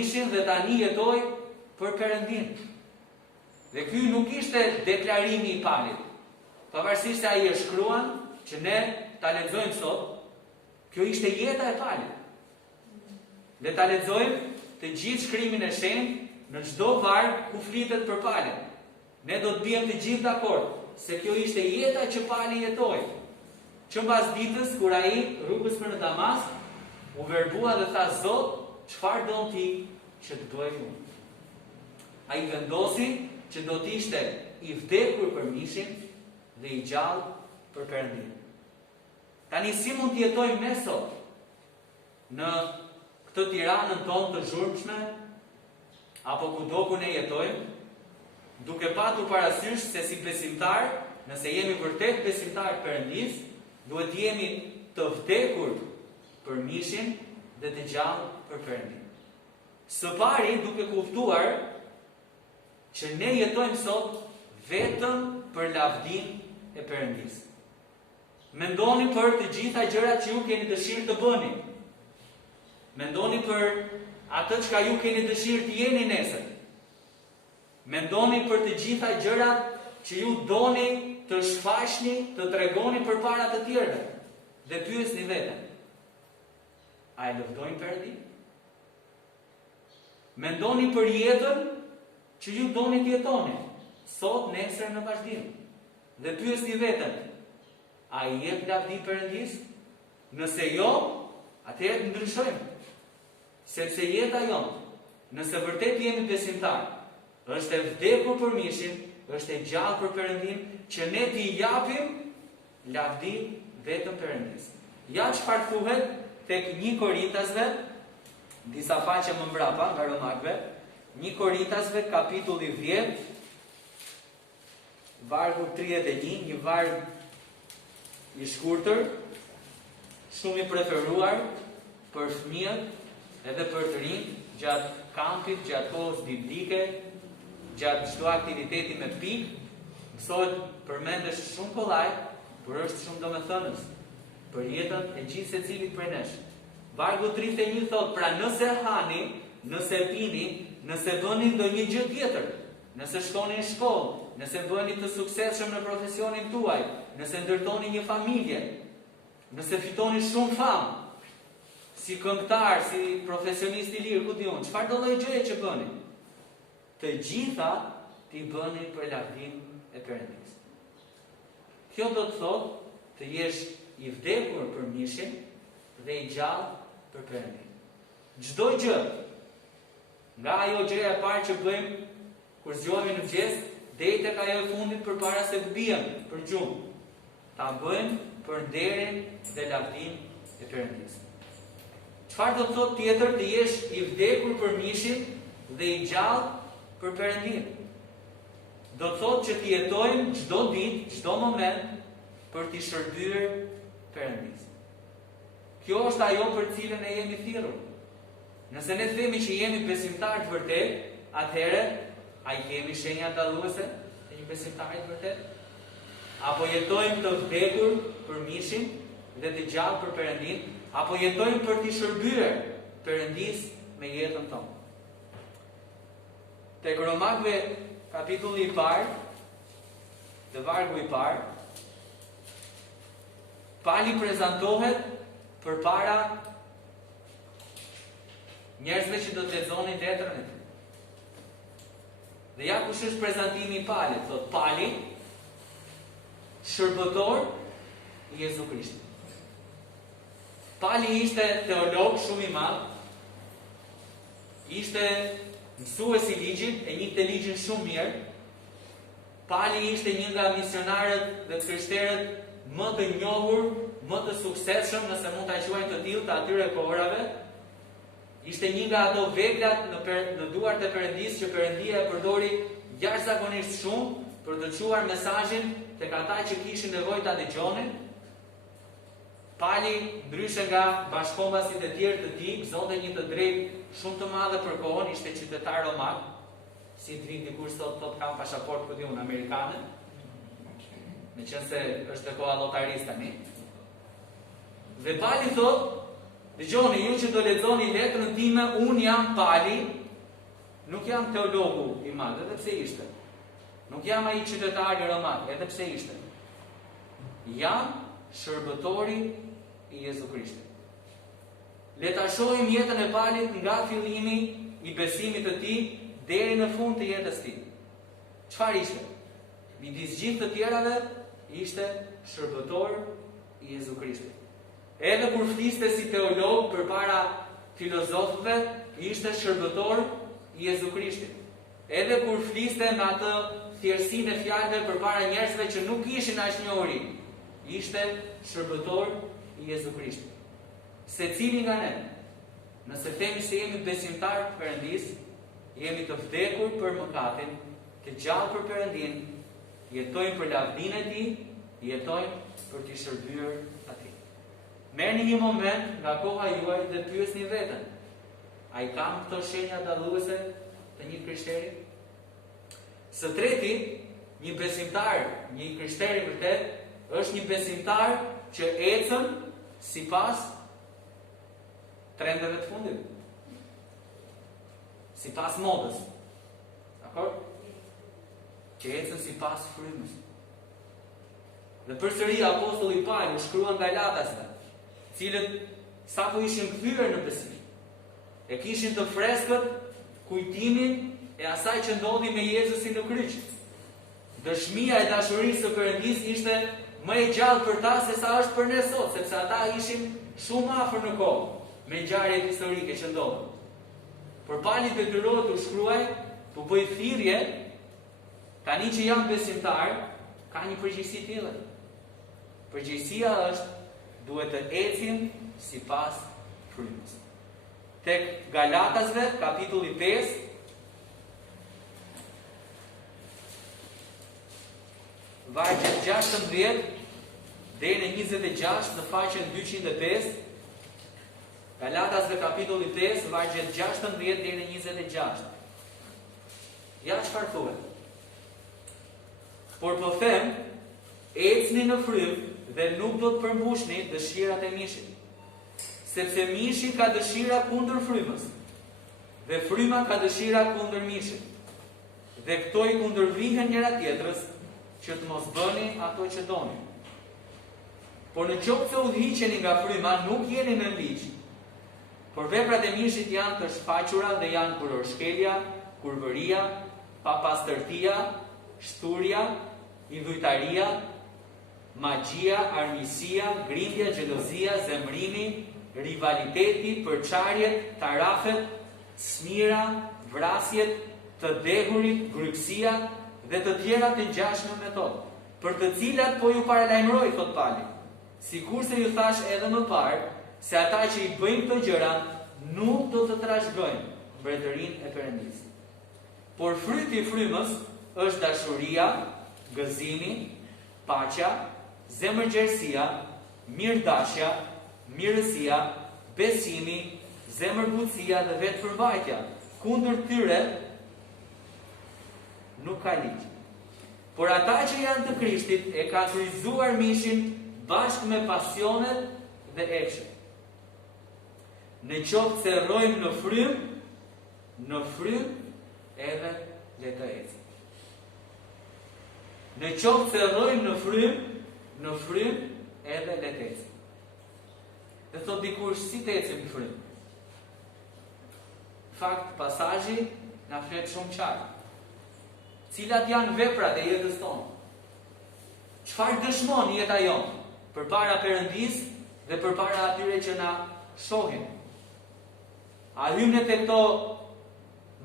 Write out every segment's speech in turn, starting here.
mishin dhe tani jetoj për Perëndin. Dhe ky nuk ishte deklarimi i Palit. Pavarësisht se ai e shkruan që ne ta lexojmë sot, kjo ishte jeta e Palit. Le ta lexojmë të gjithë shkrimin e shenjtë në çdo varg ku flitet për Palin. Ne do të bijmë të gjithë dakord se kjo ishte jeta që Pali jetoi. Që mbas ditës kur ai rrugës për në Damask u verbua dhe tha: Zot, çfarë don ti që të bëj unë? Ai vendosi që do të ishte i vdekur për mishin dhe i gjallë për Perëndin. Tani si mund të jetojmë ne sot në këtë Tiranën tonë të zhurmshme, apo kudo ku ne jetojmë, duke patur parasysh se si besimtar, nëse jemi vërtet besimtar të Perëndis, duhet jemi të vdekur për mishin dhe të gjallë për Perëndin. Së pari, duke kuptuar që ne jetojmë sot vetëm për lavdin e Perëndis. Mendoni për të gjitha gjërat që ju keni dëshirë të bëni. Mendoni për atë çka ju keni dëshirë të jeni nesër. Mendoni për të gjitha gjërat që ju doni të shfaqni, të tregoni përpara të tjerëve. Dhe pyesni veten: a e lëvdojnë Perëndin? Mendoni për jetën që ju doni të jetoni, sot, nesër, në vazhdim. Dhe pyesni veten: a i jep lavdi Perëndis? Nëse jo, atëherë ndryshojmë. Sepse jeta jonë, nëse vërtet jemi besimtar, është e vdekur për mishin, është e gjallë për Perëndin, që ne t'i japim lavdi vetëm Perëndis. Ja çfarë thuhet tek 1 Korintasve, disa faqe më mbrapa nga Romakëve, 1 Korintasve kapitulli 10, vargu 31, një varg i shkurtër, shumë i preferuar për fëmijët edhe për të rinj, gjatë kampit, gjatë kohës biblike, gjatë çdo aktiviteti me pikë, mësohet përmendesh shumë kollaj, por është shumë domethënës për jetën e gjithë secilit prej nesh. Vargu 31 thot: pra nëse hani, nëse pini, nëse bëni ndonjë gjë tjetër, nëse shkoni në shkollë, nëse bëni të suksesshëm në profesionin tuaj, nëse ndërtoni një familje, nëse fitoni shumë famë, si këngëtar, si profesionist i lirë, ku diun, çfarë do lloj gjëje që bëni, të gjitha t'i bëni për lavdin e Perëndis. Kjo do të thotë të jesh i vdekur për mishin dhe i gjallë për Perëndin. Çdo gjë, nga ajo gjëja e parë që bëjmë kur zgjohemi në mëngjes, deri tek ajo e fundit përpara se të bijmë për gjumë, ta bëjmë për nderin dhe lavdin e Perëndis. Çfarë do të thotë tjetër të jesh i vdekur për mishin dhe i gjallë për Perëndin? Do të thotë që të jetojmë çdo ditë, çdo moment për t'i shërbyer Perëndis. Kjo është ajo për cilën e jemi thirrur. Nëse ne themi që jemi besimtar të vërtet, atëherë a i kemi shenja dalluese të një besimtari të vërtet? Apo jetojmë të vdekur për mishin dhe të gjallë për Perëndin, apo jetojmë për t'i shërbyer Perëndis me jetën tonë? Tek Romakëve kapitulli i parë dhe vargu i parë, Pali prezantohet përpara njerëzve që do të lexonin letrën e tij. Dhe ja kush është prezantimi i Palit, thot Pali, shërbëtor i Jezu Krishtit. Pali ishte teolog shumë i madh, ishte mësues i ligjit, e njihte ligjin shumë mirë. Pali ishte një nga misionarët dhe krishterët më të njohur, më të suksesshëm, nëse mund ta quajmë të tillë, të atyre kohërave. Ishte një nga ato veglat në duart e Perëndis që Perëndia e përdori jashtëzakonisht shumë për të çuar mesazhin tek ata që kishin nevojë ta dëgjonin. Pali, ndryshe nga bashkëkombasit e tjerë të tij, gëzonte një të drejtë shumë të madhe për kohën, ishte qytetar romak, si të vinë dikush sot thotë kam pasaport ku diun amerikane, meqense është e koha lotarisë tani. Dhe Pali thotë Dëgjoni, ju që do lexoni letrën time, unë jam Pali, nuk jam teologu i madh, edhe pse ishte. Nuk jam ai qytetari roman, edhe pse ishte. Jam shërbëtori i Jezu Krishtit. Le ta shohim jetën e Palit nga fillimi i besimit të tij deri në fund të jetës së tij. Çfarë ishte? Midis gjithë të tjerave ishte shërbëtor i Jezu Krishtit. Edhe kur fliste si teolog përpara filozofëve, ishte shërbëtor i Jezu Krishtit. Edhe kur fliste me atë thjeshtësinë e fjalëve përpara njerëzve që nuk kishin as njohuri, ishte shërbëtor i Jezu Krishtit. Secili nga ne, nëse themi se jemi besimtar të Perëndis, jemi të vdekur për mëkatin, të gjallë për Perëndin, jetojmë për lavdinë e Tij, jetojmë për t'i shërbyer Atij. Merrni një moment nga koha juaj dhe pyesni veten: a i kam këto shenja dalluese të një krishteri? Së treti, një besimtar, një krishteri vërtet, është një besimtar që ecën sipas trendeve të fundit. Sipas modës. Dakor? Që ecën sipas frymës. Dhe përsëri apostulli Paul shkruan Galatasve, cilët sapo ishin kthyer në besim, e kishin të freskët kujtimin e asaj që ndodhi me Jezusin në kryq. Dëshmia e dashurisë së Perëndis ishte më e gjallë për ta se sa është për ne sot, sepse ata ishin shumë afër në kohë me ngjarjet historike që ndodhen. Por Pali detyrohet të shkruaj, të bëj thirrje, tani që janë besimtar, ka një përgjegjësi tjetër. Përgjegjësia është duhet të ecim sipas frymës. Tek Galatasve, kapitulli 5, vargjet 16 deri në 26 në faqen 205. Galatasve kapitulli 5, vargjet 16 deri në 26. Ja çfarë thuhet? Por po them, ecni në frymë dhe nuk do të përmbushni dëshirat e mishit. Sepse mishi ka dëshira kundër frymës, dhe fryma ka dëshira kundër mishit. Dhe këto i kundërvihen njëra tjetrës, që të mos bëni ato që doni. Por në qoftë se udhëhiqeni nga fryma, nuk jeni në ligj. Por veprat e mishit janë të shfaqura dhe janë kurorshkelja, kurvëria, papastërtia, shturja, idhujtaria, magjia, armiqësia, grindja, xhelozia, zemrimi, rivaliteti, përçarjet, tarafet, smira, vrasjet, të dehurit, grypsia dhe të tjera të ngjashme me to, për të cilat po ju paralajmëroj, thot Pali, sikurse ju thash edhe më parë, se ata që i bëjnë këto gjëra nuk do të trashëgojnë mbretërinë e Perëndisë. Por fryti i frymës është dashuria, gëzimi, paqja, zemërgjerësia, mirëdashja, mirësia, besimi, zemërbutësia dhe vetëpërmbajtja. Kundër tyre nuk ka ligj. Por ata që janë të Krishtit e kanë frizuar mishin bashkë me pasionet dhe epshet. Në qoftë se rrojmë në frymë edhe le të ecim. Në qoftë se rrojmë në frymë edhe le të ecim. Dhe thot dikush, si të ecim në frymë? Fakt, pasazhi na flet shumë qartë. Cilat janë veprat e jetës tonë? Çfarë dëshmon jeta jonë përpara Perëndisë dhe përpara atyre që na shohin? A hymë te këto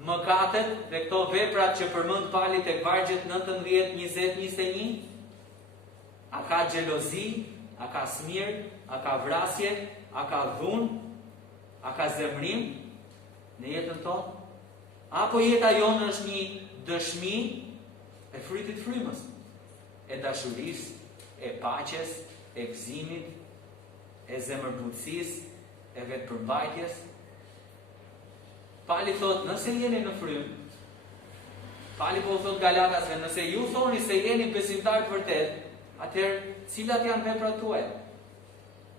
mëkatet dhe këto veprat që përmend Pali tek vargjet 19, 20, 21? A ka xhelozi, a ka smir, a ka vrasje, a ka dhunë, a ka zemrim në jetën tonë? Apo jeta jonë është një dëshmi e frytit frymës, e dashurisë, e paqes, e gëzimit, e zemërbutësisë, e vetëpërmbajtjes? Pali thot, nëse jeni në frymë, Pali po thot Galatasve, nëse ju thoni se jeni besimtar të vërtet, atëherë cilat janë veprat tuaja?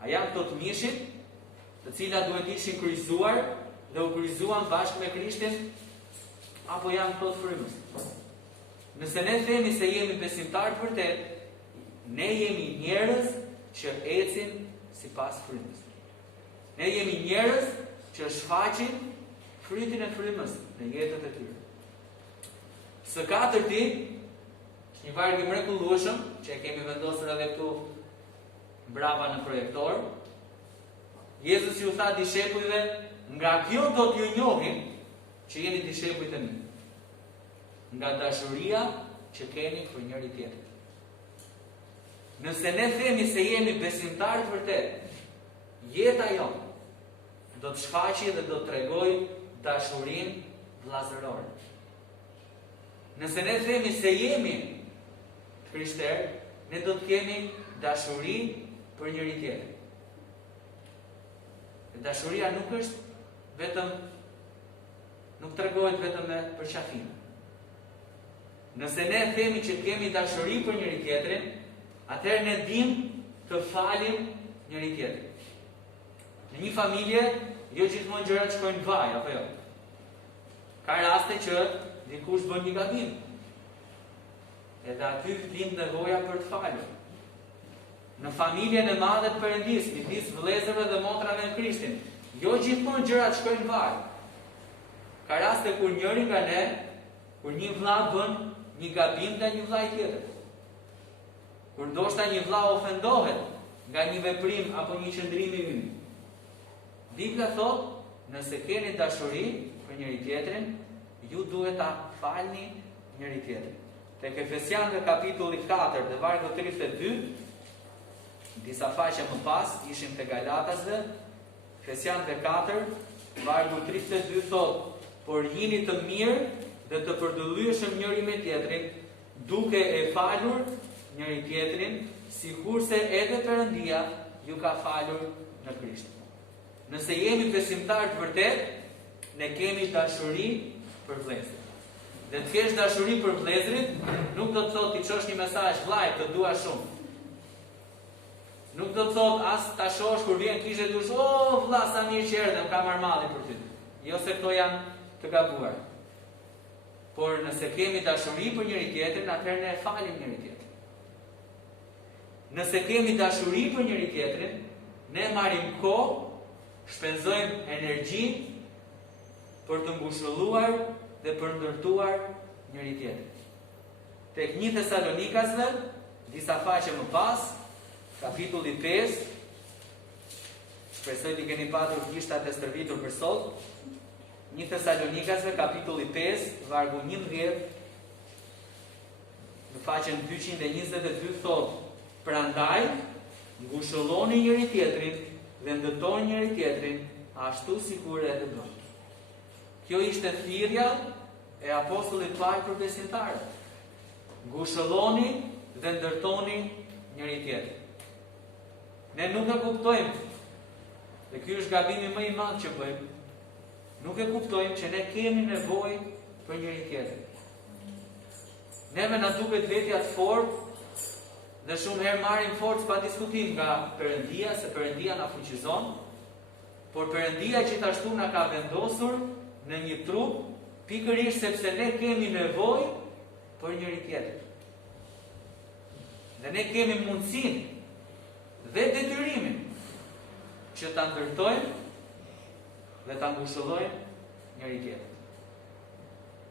A janë këto të mishit, të cilat duhet ishin kryqëzuar dhe u kryqëzuan bashkë me Krishtin, apo janë plot frymës. Nëse ne themi se jemi besimtarë të vërtet, ne jemi njerëz që ecin sipas frymës. Ne jemi njerëz që shfaqin frytin e frymës në jetët e tyre. Së katërti, një varg i mrekullueshëm që e kemi vendosur edhe këtu mbrapa në projektor, Jezusi ju tha dishepujve, nga kjo do t'ju njohin që jeni dishepujt e mi, nga dashuria që keni për njëri tjetrin. Nëse ne themi se jemi besimtarë të vërtet, jeta jonë do të shfaqë dhe do të tregoj dashurinë vllazërore. Nëse ne themi se jemi krishterë, ne do të kemi dashuri për njëri tjetrin. Dashuria nuk është vetëm, nuk tregohet vetëm me përqafim. Nëse ne themi që kemi dashuri për njëri tjetrin, atëherë ne dimë të falim njëri tjetrin. Në një familje, jo gjithmonë gjërat shkojnë vaj, apo jo? Ka raste që dikush bën një gabim. Edhe aty lind nevoja për të falur. Në familjen e madhe të Perëndis, midis vëllezërve dhe motrave në Krishtin, jo gjithmonë gjërat shkojnë vaj. Ka raste kur njëri nga ne, kur një vëlla bën një gabim nga një vëlla tjetër. Kur ndoshta një vëlla ofendohet nga një veprim apo një qëndrim i ynë. Bibla thot, nëse keni dashuri për njëri tjetrin, ju duhet ta falni njëri tjetrin. Tek Efesianëve kapitulli 4 dhe vargu 32, disa faqe më pas, ishim te Galatasve, Efesianëve 4, vargu 32 thot, por jini të mirë dhe të përdullyeshëm njëri me tjetrin, duke e falur njëri tjetrin, sikurse edhe Perëndia ju ka falur në Krisht. Nëse jemi besimtarë të vërtet, ne kemi dashuri për vëllezërit. Dhe të kesh dashuri për vëllezërit, nuk do të thotë ti çosh një mesazh vllai, të dua shumë. Nuk do të thotë as ta shohësh kur vjen kishe dush, "Oh, vlla, sa mirë që erdhe, më ka marrë malli për ty." Jo se këto janë të gabuar. Por nëse kemi dashuri për njëri tjetrin, atëherë ne falim njëri tjetrin. Nëse kemi dashuri për njëri tjetrin, ne marrim kohë, shpenzojmë energji për të ngushëlluar dhe për ndërtuar njëri tjetrin. Tek 1 Thesalonikasve, disa faqe më pas, kapitulli 5, shpresoj të keni patur gishtat e stërvitur për sot. 1 Thesalonikasve, kapitulli 5, vargu 11, në faqen 222 thot, prandaj, ngushëlloni njëri tjetrin dhe ndërtoni njëri tjetrin, ashtu sikur edhe bën. Kjo ishte thirrja e apostullit Paul për besimtarët. Ngushëlloni dhe ndërtoni njëri tjetrin. Ne nuk e kuptojmë, dhe ky është gabimi më i madh që bëjmë, nuk e kuptojmë që ne kemi nevojë për njëri tjetrin. Neve na duket vetja të fortë dhe shumë herë marrim forcë pa diskutim nga Perëndia, se Perëndia na fuqizon, por Perëndia gjithashtu na ka vendosur në një trup, pikërisht sepse ne kemi nevojë për njëri tjetrin. Dhe ne kemi mundësinë dhe detyrimin që ta ndërtojmë dhe ta ngushëllojmë njëri tjetrin.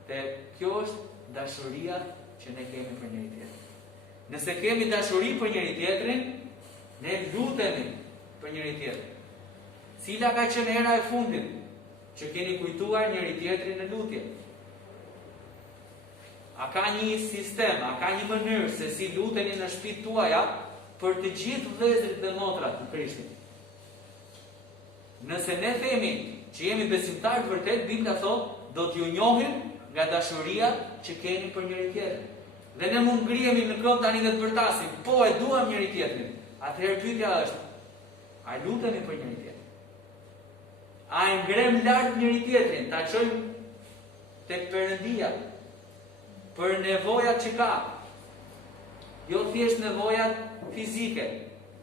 Dhe kjo është dashuria që ne kemi për njëri tjetrin. Nëse kemi dashuri për njëri tjetrin, ne lutemi për njëri tjetrin. Cila ka qenë hera e fundit që keni kujtuar njëri tjetrin në lutje? A ka një sistem, a ka një mënyrë se si luteni në shtëpitë tuaja për të gjithë vëllezërit dhe motrat në Krishtin? Nëse ne themi që jemi besimtarë të vërtet, Bibla thotë, do t'ju njohin nga dashuria që keni për njëri tjetrin. Dhe ne mund ngrihemi në këmbë tani dhe të bërtasim, po e duam njëri tjetrin. Atëherë pyetja është, a lutemi për njëri tjetrin? A e ngrem lart njëri tjetrin, ta çojmë tek Perëndia për nevojat që ka? Jo thjesht nevojat fizike.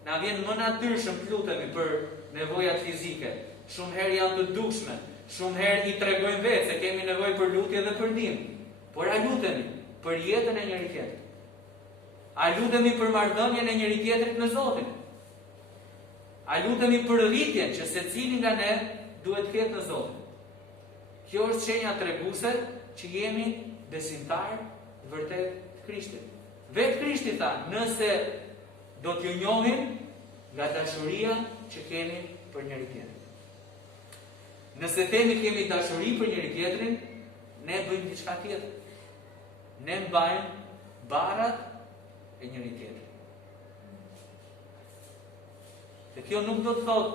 Na vjen më natyrshëm të lutemi për nevojat fizike, shumë herë janë të dukshme, shumë herë i tregojmë vetë se kemi nevojë për lutje dhe për ndihmë. Por a lutemi për jetën e njëri tjetrit? A lutemi për marrëdhënien e njëri tjetrit në Zotin? A lutemi për rritjen që secili nga ne duhet të ketë në Zotin? Kjo është shenja treguese që jemi besimtar vërtet të Krishtit. Vetë Krishti tha, nëse do t'ju njohin nga dashuria që kemi për njëri tjetrin. Nëse themi kemi dashuri për njëri tjetrin, ne bëjmë diçka tjetër. Ne mbajmë barat e njëri tjetrit. Dhe kjo nuk do të thotë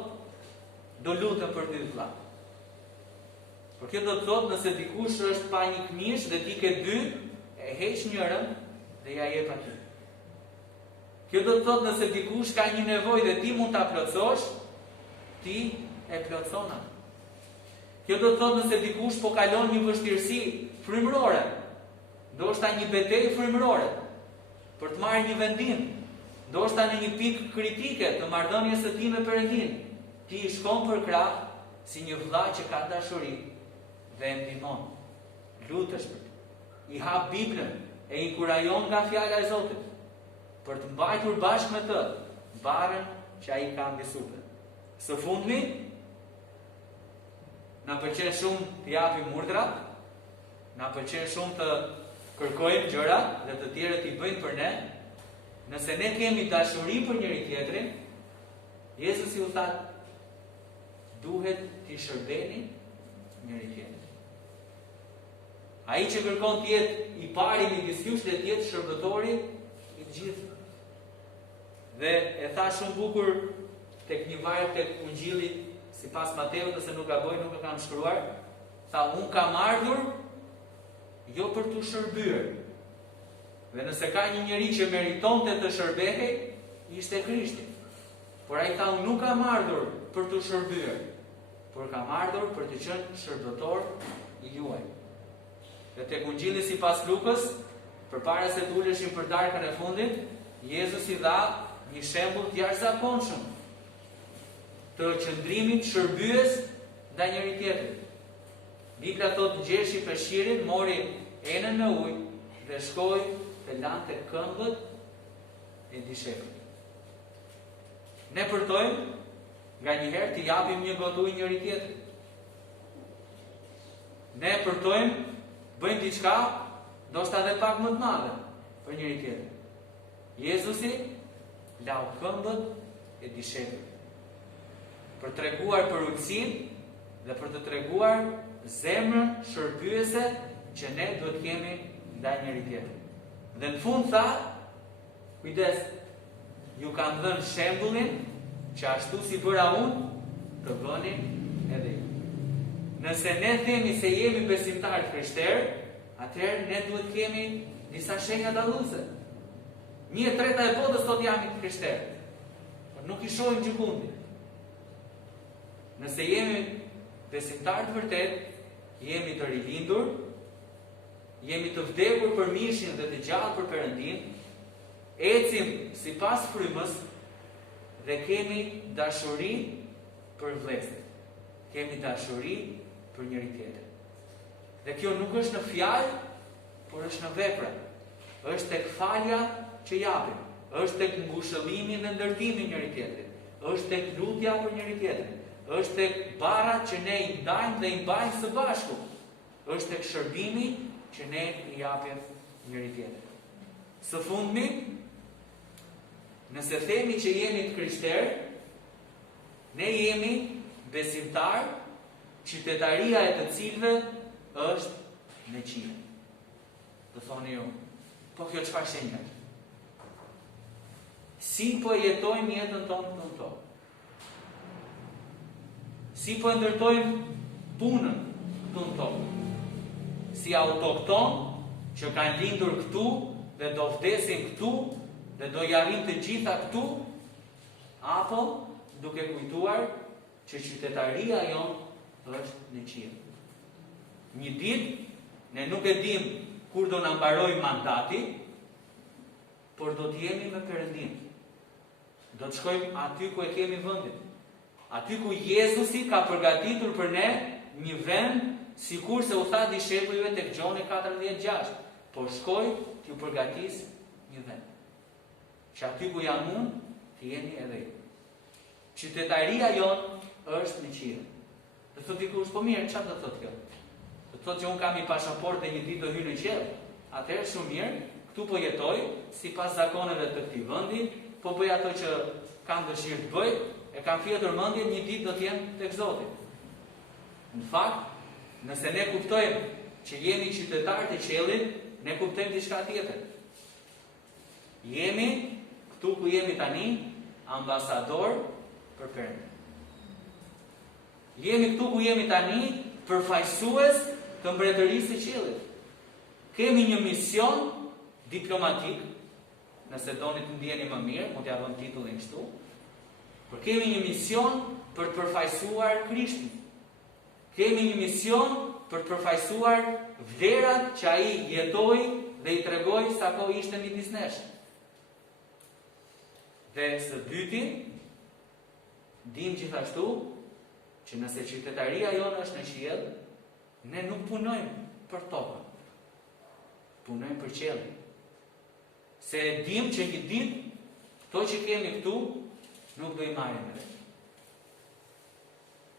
do lutem për ty vëlla. Por kjo do të thotë nëse dikush është pa një këmish dhe ti ke dy, e heq njërën dhe ja jep atij. Kjo do të thotë nëse dikush ka një nevojë dhe ti mund ta plotësosh, ti e plotëson atë. Kjo do të thotë nëse dikush po kalon një vështirësi frymërore, ndoshta një betejë frymërore, për të marrë një vendim, ndoshta në një pikë kritike të marrëdhënies së tij me Perëndin, ti i shkon për krah si një vëlla që ka dashuri dhe e ndihmon. Lutesh për të. I hap Biblën e i inkurajon nga fjala e Zotit për të mbajtur bashkë me të barën që ai ka mbi supë. Së fundmi, na pëlqen shumë të japim urdhra, na pëlqen shumë të kërkojmë gjëra dhe të tjerët i bëjnë për ne. Nëse ne kemi dashuri për njëri tjetrin, Jezusi u tha, duhet t'i shërbeni njëri tjetrin. Ai që kërkon të jetë i pari midis jush dhe të jetë shërbëtori i të gjithë. Dhe e tha shumë bukur tek një varg tek Ungjilli sipas Mateut, nëse nuk gaboj, nuk e kam shkruar, tha, unë kam ardhur jo për të shërbyer. Dhe nëse ka një njeri që meritonte të shërbehej, ishte Krishti. Por ai tha, unë nuk kam ardhur për të shërbyer, por kam ardhur për të qenë shërbëtor i juaj. Dhe tek Ungjilli sipas Lukës, përpara se të uleshin për darkën e fundit, Jezusi dha një shembull të jashtëzakonshëm të qëndrimit shërbyes ndaj njëri tjetrit. Bibla thotë ngjeshi peshqirin, mori enën me ujë dhe shkoi të lante këmbët e dishepërit. Ne përtojmë nga njëherë të japim një gotë ujë njëri tjetrit. Ne përtojmë bëjmë diçka, ndoshta edhe pak më të madhe për njëri tjetrin. Jezusi lau këmbët e dishepërit për të treguar për ulësinë dhe për të treguar zemrën shërbyese që ne duhet kemi ndaj njëri tjetrit. Dhe në fund tha, kujdes, ju kam dhënë shembullin që ashtu si bëra unë, të bëni edhe ju. Nëse ne themi se jemi besimtarë krishterë, atëherë ne duhet kemi disa shenja dalluese. 1/3 e botës sot janë krishterë, por nuk i shohin gjykundin. Nëse jemi besimtarë të vërtet, jemi të rilindur, jemi të vdekur për mishin dhe të gjallë për Perëndin, ecim sipas frymës dhe kemi dashuri për vëllezërit. Kemi dashuri për njëri tjetrin. Dhe kjo nuk është në fjalë, por është në vepra. Është tek falja që japim, është tek ngushëllimi dhe ndërtimi i njëri tjetrit, është tek lutja për njëri tjetrin, është tek barat që ne i ndajmë dhe i mbajmë së bashku, është tek shërbimi që ne i japim njëri tjetrit. Së fundmi, nëse themi që jemi të krishterë, ne jemi besimtar, qytetaria e të cilëve është në qiell. Do thoni ju, po kjo çfarë shenja? Si po jetojmë jetën tonë këtu në tokë? Si po ndërtojmë punën këtu në tokë? Si autokton që kanë lindur këtu dhe do vdesin këtu dhe do jarrin të gjitha këtu, apo duke kujtuar që qytetaria jonë është në qiell. Një ditë ne nuk e dim kur do na mbarojë mandati, por do të jemi me Perëndin. Do të shkojmë aty ku e kemi vendin. Aty ku Jezusi ka përgatitur për ne një vend, sikur se u tha dishepujve tek Gjoni 14:6, por shkoj t'ju përgatis një vend. Që aty ku jam unë, të jeni edhe ju. Qytetaria jonë është në qiell. Dhe thot dikush, po mirë, çfarë do thotë kjo? Do thotë që unë kam një pasaportë dhe një ditë do hyj në qiell. Atëherë shumë mirë, këtu po jetoj sipas zakoneve të këtij vendi, po bëj ato që kam dëshirë të bëj, e kam fjetur mendjen një ditë do të jem tek Zoti. Në fakt, nëse ne kuptojmë që jemi qytetarë të qiellit, ne kuptojmë diçka tjetër. Jemi këtu ku jemi tani, ambasador për Perëndin. Jemi këtu ku jemi tani, përfaqësues të mbretërisë së qiellit. Kemi një mision diplomatik, nëse doni të ndjeni më mirë, mund t'ja vëm titullin kështu, por kemi një mision për të përfaqësuar Krishtin. Kemi një mision për të përfaqësuar vlerat që ai jetoi dhe i tregoi sa kohë ishte midis nesh. Dhe së dyti, dim gjithashtu që nëse qytetaria jonë është në qiell, ne nuk punojmë për tokën. Punojmë për qiellin. Se dim që një ditë to që kemi këtu nuk do i marrim me.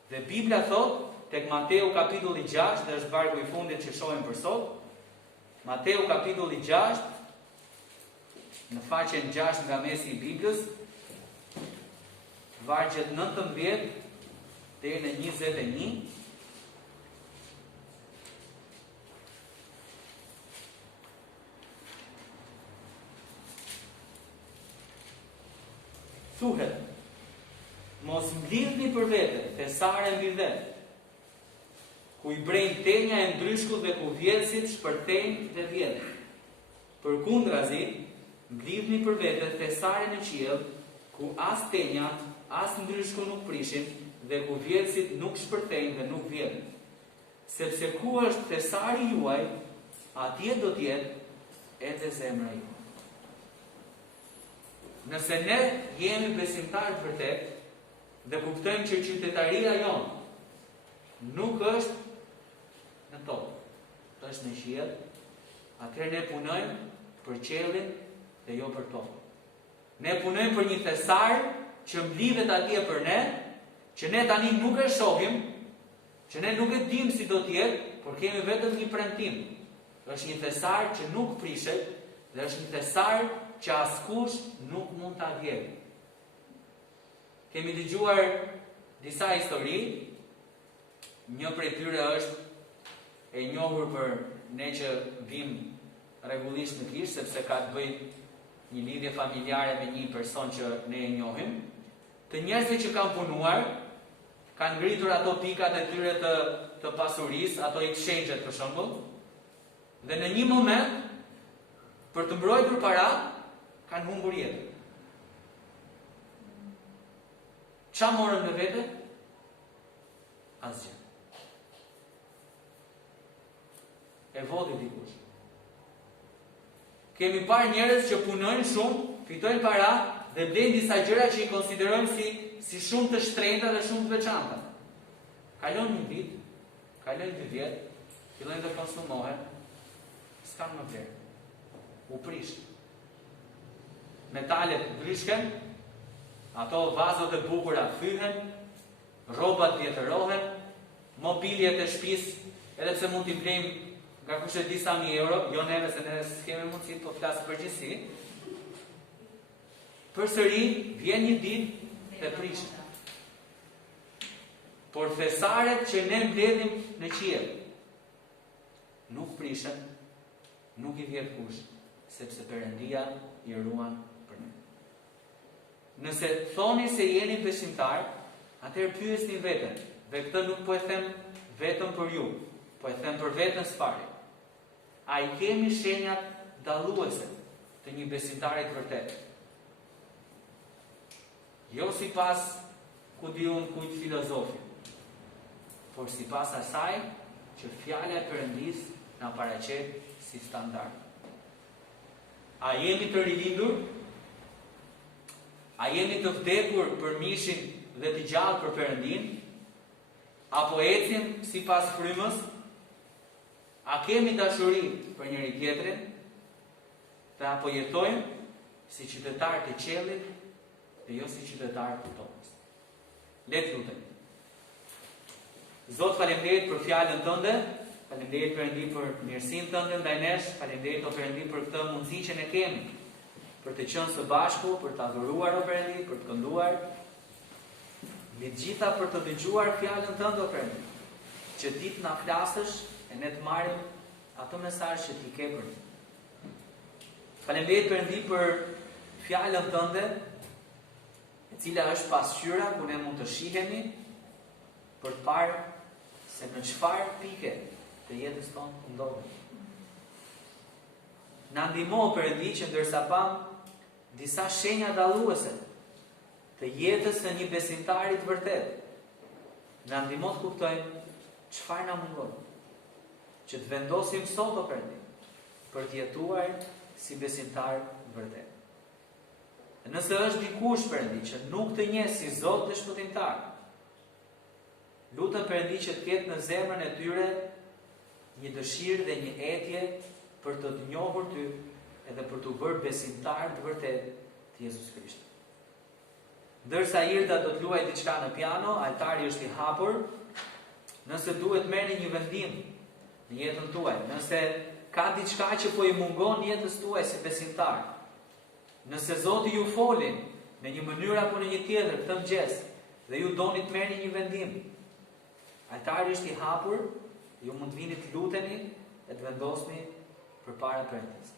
Dhe Bibla thot tek Mateu kapitulli 6, dhe është vargu i fundit që shohim për sot, Mateu kapitulli 6, në faqen 6 nga mesi i Biblës, vargjet 19 deri në 21. Thuhet, mos mblidhni për vete, thesare mbi vetë, ku i brejnë tenja e ndryshkut dhe ku vjelësit shpërthejnë dhe vjedhin. Përkundrazi, mblidhni për vete thesare në qiell, ku as tenja, as ndryshku nuk prishin, dhe ku vjelësit nuk shpërthejnë dhe nuk vjedhin. Sepse ku është thesari juaj, atje do t'jetë edhe zemra juaj. Nëse ne jemi besimtarë vërtet dhe kuptojmë që qytetaria jonë nuk është në tokë, është në qiell, atëherë ne punojmë për qiellin dhe jo për tokën. Ne punojmë për një thesar që mblidhet atje për ne, që ne tani nuk e shohim, që ne nuk e dim si do të jetë, por kemi vetëm një premtim. Është një thesar që nuk prishet dhe është një thesar që askush nuk mund ta vjedhë. Kemi dëgjuar disa histori, një prej tyre është e njohur për ne që vim rregullisht në kishë, sepse ka të bëjë një lidhje familjare me një person që ne e njohim. Të njerëzve që kanë punuar, kanë ngritur ato pikat e tyre të pasurisë, ato exchange-et për shembull, dhe në një moment për të mbrojtur para, kanë humbur jetën. Qa morën me vete? Asgjë. E vodi dikush. Kemi parë njerëz që punojnë shumë, fitojnë para dhe blejnë disa gjëra që i konsiderojmë si shumë të shtrenjta dhe shumë të veçanta. Kalon një ditë, kalon 2 vjet, fillojnë të konsumohen, s'kan më vlerë. U prish. Metalet ndryshken, ato vazot e bukura fyhen, rrobat vjetërohen, mobiljet e shtëpisë, edhe pse mund t'i blejmë nga kushte disa mijë euro, jo neve se ne s'kemi mundësi, po flas përgjithësi. Përsëri vjen një ditë dhe prishet. Por thesaret që ne mbledhim në qiell nuk prishen, nuk i vjen kush, sepse Perëndia i ruan për ne. Nëse thoni se jeni besimtar, atëherë pyesni veten, dhe këtë nuk po e them vetëm për ju, po e them për veten së pari. A i kemi shenjat dalluese të një besimtarit vërtet? Jo si pas ku di unë kujt filozofi, por si pas asaj që fjala e Perëndis na paraqet si standard. A jemi të rilindur? A jemi të vdekur për mishin dhe t'i gjallë për Perëndin, apo ecim sipas frymës, a kemi dashuri për njëri tjetrin, dhe apo jetojmë si qytetarë të qiellit dhe jo si qytetarë të tokës. Le të lutem. Zot, faleminderit për fjalën tënde, faleminderit Perëndi për mirësinë tënde ndaj nesh, faleminderit o Perëndi për këtë mundësi që ne kemi për të qenë së bashku, për të adhuruar o Perëndi, për të kënduar, mbi të gjitha për të dëgjuar fjalën tënde o Perëndi, që ti të na flasësh e ne të marrim atë mesazh që ti ke për ne. Faleminderit Perëndi për fjalën tënde, e cila është pasqyra ku ne mund të shihemi për të parë se në çfarë pike të jetës tonë ndodhem. Na ndihmo Perëndi që ndërsa pam disa shenja dalluese të jetës së një besimtari të vërtet, na ndihmo të kuptojmë çfarë na mungon, që të vendosim sot o Perëndi për të jetuar si besimtar të vërtet. Nëse është dikush Perëndi që nuk të njeh si Zot dhe shpëtimtar, lutem Perëndi që të ketë në zemrën e tyre një dëshirë dhe një etje për të njohur ty edhe për të bërë besimtar të vërtet të Jezus Krishtit. Ndërsa Irda do të luajë diçka në piano, altari është i hapur. Nëse duhet merrni një vendim në jetën tuaj, nëse ka diçka që po i mungon jetës tuaj si besimtar, nëse Zoti ju foli në një mënyrë apo në një tjetër këtë mëngjes dhe ju doni të merrni një vendim, altari është i hapur, ju mund të vini të luteni e të vendosni përpara Perëndis.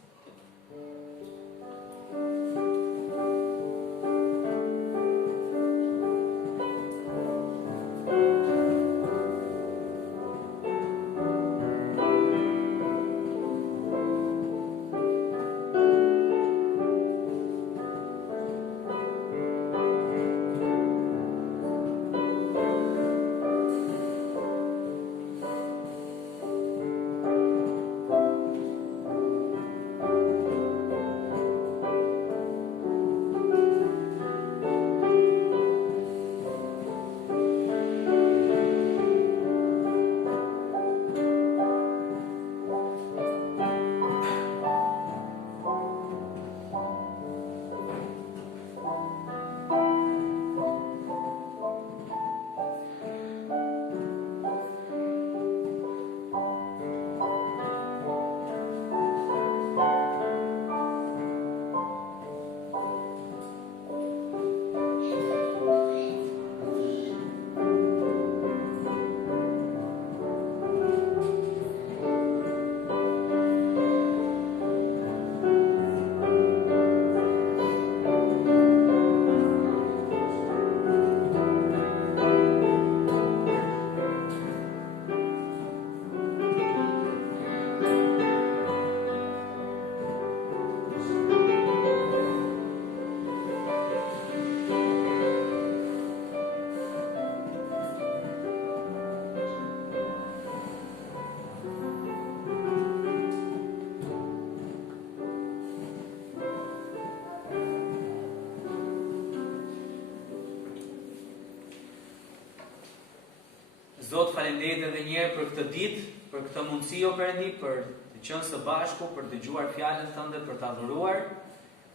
Zot, faleminderit edhe një herë për këtë ditë, për këtë mundësi o Perëndi, për të qenë së bashku, për të dëgjuar fjalën tënde, për të adhuruar.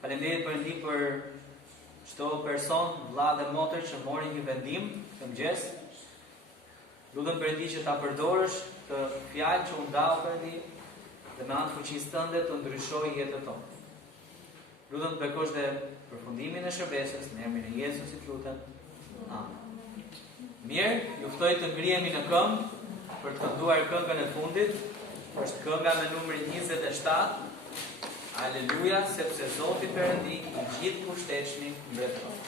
Faleminderit Perëndi për çdo person, vëlla dhe motër që mori një vendim këtë mëngjes. Lutem Perëndi që ta përdorësh të fjalë që u ndau Perëndi dhe me anë të fuqisë tënde të ndryshojë jetën tonë. Lutem të bekosh dhe përfundimin e shërbesës në emrin e Jezusit lutem. Amen. Mirë, ju ftoj të ngrihemi në këmbë për të kënduar këngën e fundit. Është kënga me numrin 27. Aleluja, sepse Zoti Perëndi i gjithë pushtetshmi mbretëron.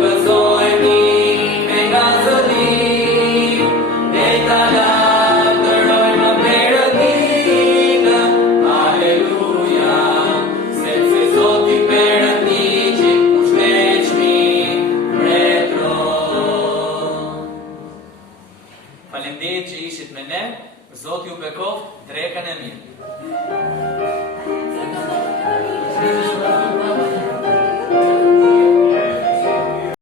Let's mendehet që ishit me ne, Zoti ju bekoft drekën e mirë.